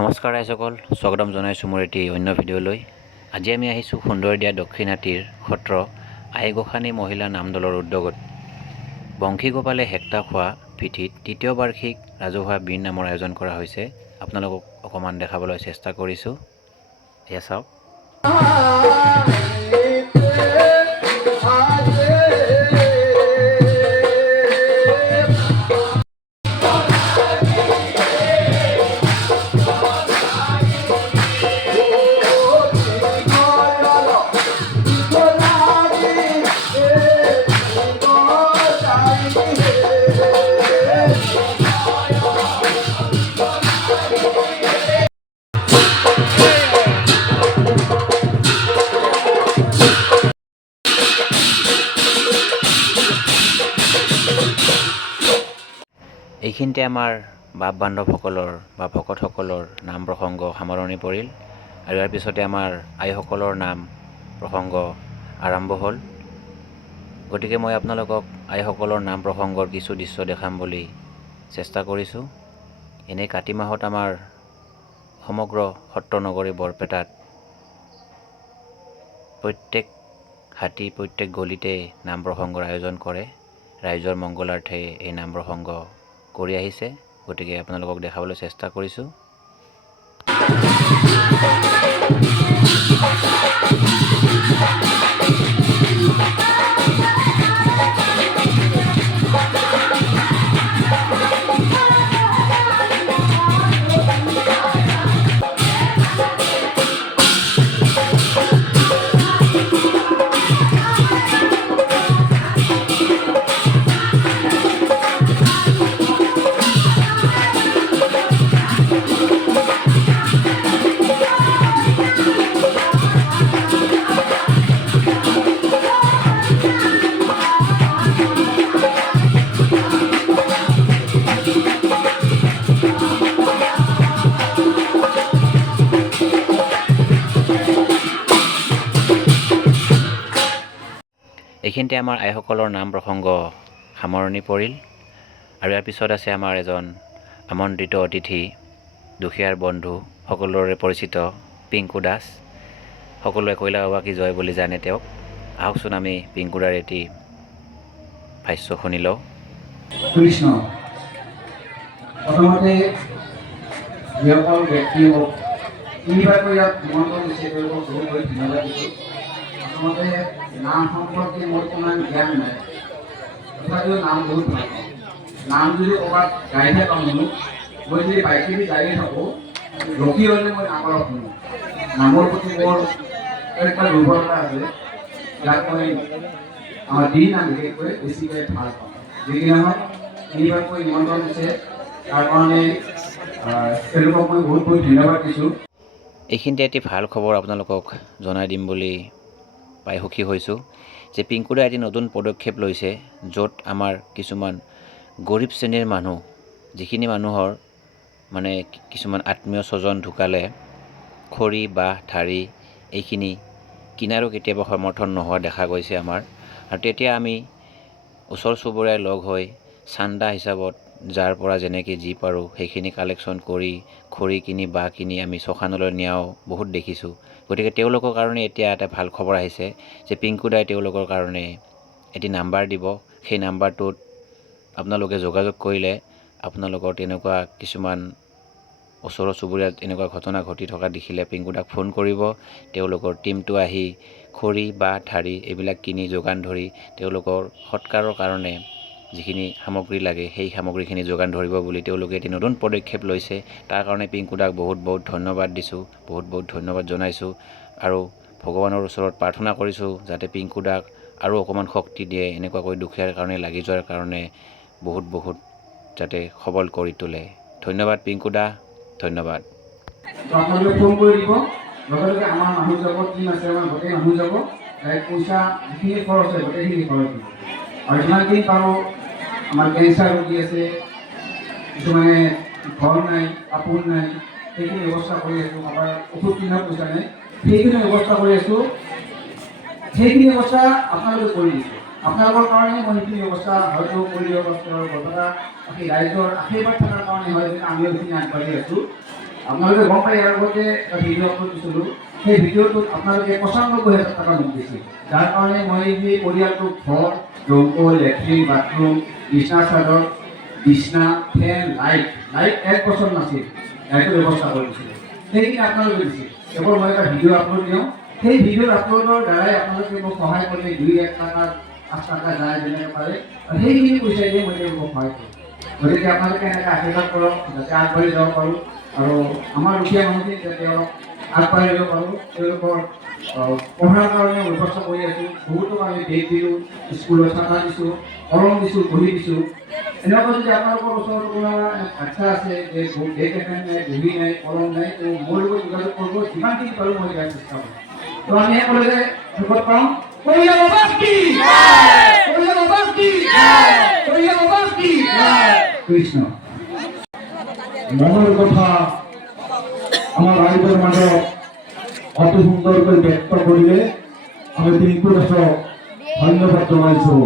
নমস্কাৰ ৰাইজসকল, স্বাগতম জনাইছোঁ মোৰ এটি অন্য ভিডিঅ'লৈ। আজি আমি আহিছোঁ সুন্দৰদিয়া দক্ষিণাটিৰ সত্ৰ আইগোসানী মহিলা নামদলৰ উদ্যোগত বংশীগোপালে হেক্টা খোৱা পিঠিত তৃতীয় বাৰ্ষিক ৰাজহুৱা বীৰ নামৰ আয়োজন কৰা হৈছে। আপোনালোকক অকণমান দেখাবলৈ চেষ্টা কৰিছোঁ। এয়া চাওক। এইখিনিতে আমাৰ বাপ বান্ধৱসকলৰ বা ভকতসকলৰ নাম প্ৰসংগ সামৰণি পৰিল আৰু ইয়াৰ পিছতে আমাৰ আইসকলৰ নাম প্ৰসংগ আৰম্ভ হ'ল। গতিকে মই আপোনালোকক আইসকলৰ নাম প্ৰসংগৰ কিছু দৃশ্য দেখাম বুলি চেষ্টা কৰিছোঁ। এনেই কাতি মাহত আমাৰ সমগ্ৰ সত্ৰনগৰী বৰপেটাত প্ৰত্যেক হাতী প্ৰত্যেক গলিতে নাম প্ৰসংগৰ আয়োজন কৰে। ৰাইজৰ মংগলাৰ্থে এই নাম প্ৰসংগ কৰি আহিছে। গতিকে আপোনালোকক দেখাবলৈ চেষ্টা কৰিছোঁ। এইখিনিতে আমাৰ আইসকলৰ নাম প্ৰসংগ সামৰণি পৰিল আৰু ইয়াৰ পিছত আছে আমাৰ এজন আমন্ত্ৰিত অতিথি, দুখীয়াৰ বন্ধু, সকলোৰে পৰিচিত পিংকু দাস। সকলোৱে কৈলা বাবা কি জয় বুলি জানে তেওঁক। আহকচোন আমি পিংকুদাৰ এটি ভাষ্য শুনি লওঁ। কৃষ্ণ প্ৰথমতে যিসকল ব্যক্তিয়ে তিনিবাৰকৈ ইয়াত নিমন্ত্ৰণ দিছে তেওঁলোকক বহুত বহুত ধন্যবাদ দিছোঁ। প্ৰথমতে নাম সম্পৰ্কে মোৰ ইমান জ্ঞান নাই, তথাপিও নাম বহুত ভাল পাওঁ। নাম যদি ক'ৰবাত গাইহে পাওঁ শুনো, মই যদি বাইকেদি গাড়ী থাকোঁ ৰখি হ'লে মই নাম অলপ শুনো। নামৰ প্ৰতি মোৰ এটা দুৰ্বলতা আছে, যাক মই আমাৰ দি নাম বিশেষকৈ বেছিকৈ ভাল পাওঁ। যিদিনাখন তিনিবাৰকৈ নিমন্ত্ৰণ দিছে তাৰ কাৰণে তেওঁলোকক মই বহুত বহুত ধন্যবাদ দিছোঁ। এইখিনিতে এটি ভাল খবৰ আপোনালোকক জনাই দিম বুলি পাই সুখী হৈছোঁ যে পিংকুদাই এটি নতুন পদক্ষেপ লৈছে, য'ত আমাৰ কিছুমান গৰীব শ্ৰেণীৰ মানুহ, যিখিনি মানুহৰ মানে কিছুমান আত্মীয় স্বজন ঢুকালে খৰি বাঁহ ঢাৰি এইখিনি কিনাৰো কেতিয়াবা সমৰ্থন নোহোৱা দেখা গৈছে আমাৰ। আৰু তেতিয়া আমি ওচৰ চুবুৰীয়াই লগ হৈ চান্দা হিচাপত যাৰ পৰা যেনেকৈ যি পাৰোঁ সেইখিনি কালেকশ্যন কৰি খৰি কিনি বাঁহ কিনি আমি শ্মশানলৈ নিয়াও বহুত দেখিছোঁ। গতিকে তেওঁলোকৰ কাৰণে এতিয়া এটা ভাল খবৰ আহিছে যে পিংকুদাই তেওঁলোকৰ কাৰণে এটি নাম্বাৰ দিব। সেই নাম্বাৰটোত আপোনালোকে যোগাযোগ কৰিলে আপোনালোকৰ তেনেকুৱা কিছুমান ওচৰ চুবুৰীয়াত এনেকুৱা ঘটনা ঘটি থকা দেখিলে পিংকুদাক ফোন কৰিব। তেওঁলোকৰ টীমটো আহি খৰি বাঁহ ঢাৰি এইবিলাক কিনি যোগান ধৰি তেওঁলোকৰ সৎকাৰৰ কাৰণে যিখিনি সামগ্ৰী লাগে সেই সামগ্ৰীখিনি যোগান ধৰিব বুলি তেওঁলোকে এটি নতুন পদক্ষেপ লৈছে। তাৰ কাৰণে পিংকুদাক বহুত বহুত ধন্যবাদ দিছোঁ, বহুত বহুত ধন্যবাদ জনাইছোঁ আৰু ভগৱানৰ ওচৰত প্ৰাৰ্থনা কৰিছোঁ যাতে পিংকুদাক আৰু অকণমান শক্তি দিয়ে, এনেকুৱাকৈ দুখীয়াৰ কাৰণে লাগি যোৱাৰ কাৰণে বহুত বহুত যাতে সবল কৰি তোলে। ধন্যবাদ পিংকুদা, ধন্যবাদ। আপোনালোকে ফোন কৰি দিব, লগে লগে আমাৰ মানুহ যাব, টিম আছে আমাৰ গোটেই মানুহ যাব, পইচা যিখিনি খৰচ হয় গোটেইখিনি খৰচ দিব। আৰু যিমানখিনি পাৰোঁ আমাৰ কেঞ্চাৰ ৰোগী আছে, কিছুমানে ঘৰ নাই কাপোৰ নাই, সেইখিনি ব্যৱস্থা কৰি আছোঁ। আমাৰ ঔষধ কিনাৰ পইচা নাই, সেইখিনি ব্যৱস্থা কৰি আছোঁ। সেইখিনি ব্যৱস্থা আপোনালোকে কৰি দিছে। আপোনালোকৰ কাৰণে মই সেইখিনি ব্যৱস্থা হয়তো কৰি দিব পাৰোঁ। বৰপেটা ৰাইজৰ আশীৰ্বাদ থকাৰ কাৰণে হয়তো আমিও সেইখিনি আগবাঢ়ি আছোঁ। আপোনালোকে গম পাই ইয়াৰ আগতে এটা ভিডিঅ' আপলোড দিছিলোঁ, সেই ভিডিঅ'টোত আপোনালোকে 95,000 টকা মোক দিছিল, যাৰ কাৰণে মই সেই পৰিয়ালটোক ঘৰ, দমকল, লেট্ৰিন, বাথৰুম, বিছনা চাদৰ, বিছনা, ফেন, লাইট 1 বছৰ নাছিল, লাইটৰ ব্যৱস্থা কৰি দিছিলোঁ। সেইখিনি আপোনালোকে দিছিল। কেৱল মই এটা ভিডিঅ' আপলোড দিওঁ, সেই ভিডিঅ' আপলোডৰ দ্বাৰাই আপোনালোকে মোক সহায় কৰি 2-1 টকা 5 টকা যায় যেনেকৈ পাৰে, আৰু সেইখিনি পইচাই দিয়ে মই তেওঁলোকক সহায় কৰোঁ। গতিকে আপোনালোকে এনেকৈ আশীৰ্বাদ কৰক যাতে আগবাঢ়ি যাব পাৰোঁ, আৰু আমাৰ দুখীয়া মানুহখিনি যাতে অলপ আগবাঢ়ি যাব পাৰোঁ। তেওঁলোকৰ পঢ়াৰ কাৰণে ব্যৱস্থা কৰি আছোঁ। বহুতো আমি বেগ দিলোঁ, স্কুলত ছাতা দিছোঁ, কলম দিছোঁ, বহি দিছোঁ। এনেকুৱা যদি আপোনালোকৰ ওচৰত কোনোবা বাচ্ছা আছে যে বেগ এখন নাই, বহি নাই, কলম নাই, তো মোৰ লগত যোগাযোগ কৰিব, যিমানখিনি পাৰোঁ মই দিয়াৰ চেষ্টা কৰিম। তো আমি সকলোৱে শেষত পাওঁ কৃষ্ণ। মনৰ কথা আমাৰ ৰাইজৰ মাজত অতি সুন্দৰকৈ ব্যক্ত কৰিলে আমি পিংকু দাসক ধন্যবাদ জনাইছোঁ।